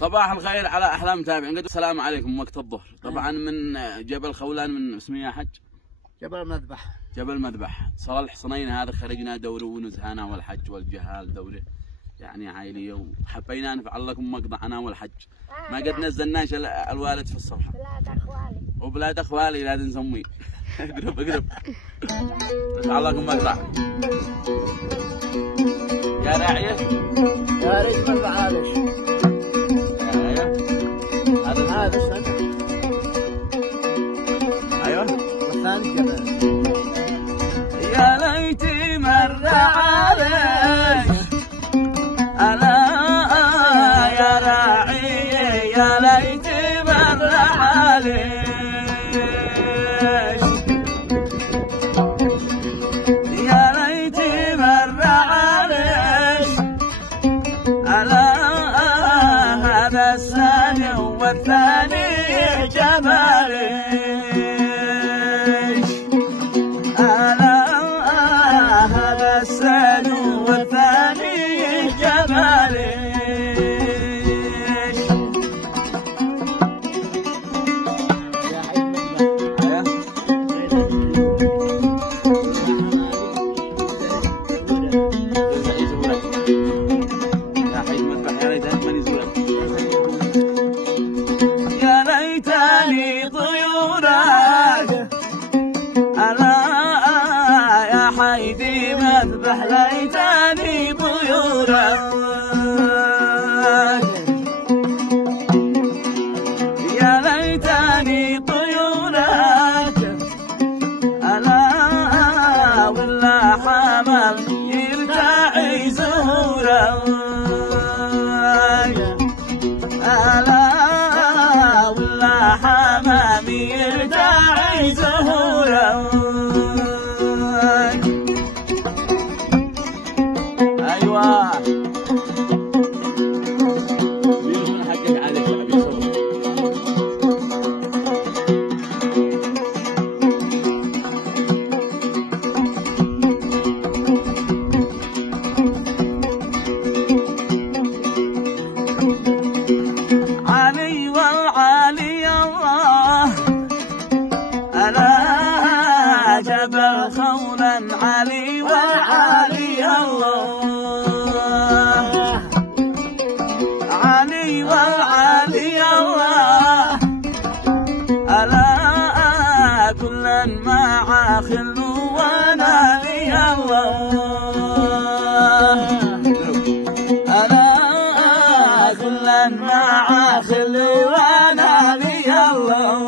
صباح الخير على احلى متابعين. السلام عليكم وقت الظهر. طبعا من جبل خولان، من اسمه يا حج جبل مذبح. جبل مذبح صار الحصنين هذا. خرجنا دوري ونزهانا والحج والجهال دوري يعني عائليه، وحبينا نفعل لكم مقطع انا والحج. ما قد نزلناش الوالد في الصفحه. بلاد اخوالي وبلاد اخوالي لازم نسميه. اقرب اقرب نفعل لكم مقطع. يا راعيه يا ريت ما بعالش. هذا السنة. ايوه والثاني جبل. يا ليتي مر عليك انا يا راعي، يا ليتي مر عليك، يا ليتي مر عليك على هذا الثاني والثاني جمالي، على هذا الثاني والثاني جمالي. يا ليتني طيورك أنا يا حيدي مذبح، ليتني طيورك، يا ليتني طيورك أنا ولا حمل يرتعي زهورك، ولا حمامي يرتعي زهورك. ايوه بيقولون حقك عليك يا علي والعالي الله أنا جبل خولان، علي والعالي الله، علي والعالي الله ألا كلا مع خلو ونالي الله، ألا كلا مع خلو ونالي الله.